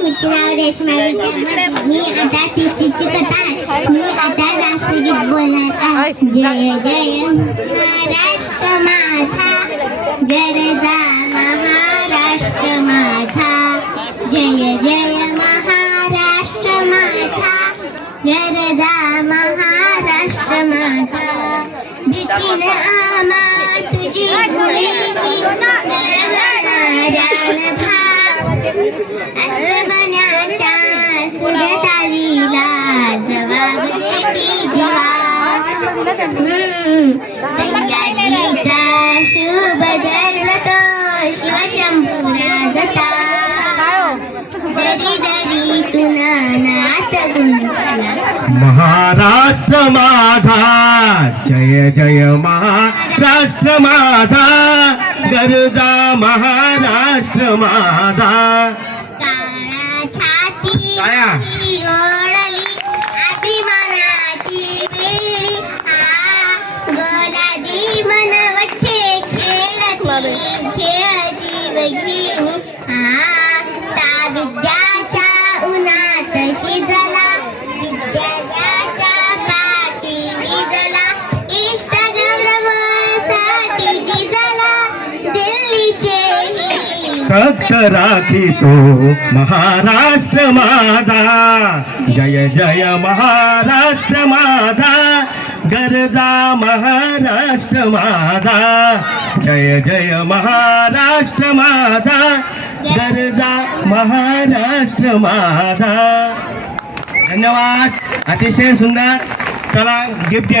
नाव रेश्मा विद्या. मी आता तिसरीची कथा आहे. मी आता राष्ट्रगीत बोलणार आहे. जय जय महाराष्ट्र माझा, गरजा महाराष्ट्र माझा. जय जय महाराष्ट्र माझा, गरजा महाराष्ट्र माझा. जितीन आमा तुझी भूमी आसमानाच्या सुरतालीला जवाब देती जीवा. सह्याद्रीचा शुभ जलतो शिवशंभूरा जसा. दरी दरी तुना नाथ गुणला. महाराष्ट्र माझा, जय जय महाराष्ट्र माझा, गरजा महाराष्ट्र माझा. काळा छाती काया ओढली अभिमानाची वेळी. गोलादी मनवठे खेळती खेळ जीवघेणी. ता विद्याच्या उन्हात शिजला, विद्याच्या पाठी विजला. इष्ट गौरवासाठी जिजला दिल्लीचे तख्त राखितो महाराष्ट्र माझा. जय जय महाराष्ट्र माझा, गरजा महाराष्ट्र माझा. जय जय महाराष्ट्र माझा, गरजा महाराष्ट्र माझा. धन्यवाद. अतिशय सुंदर. चला गिफ्ट द्या.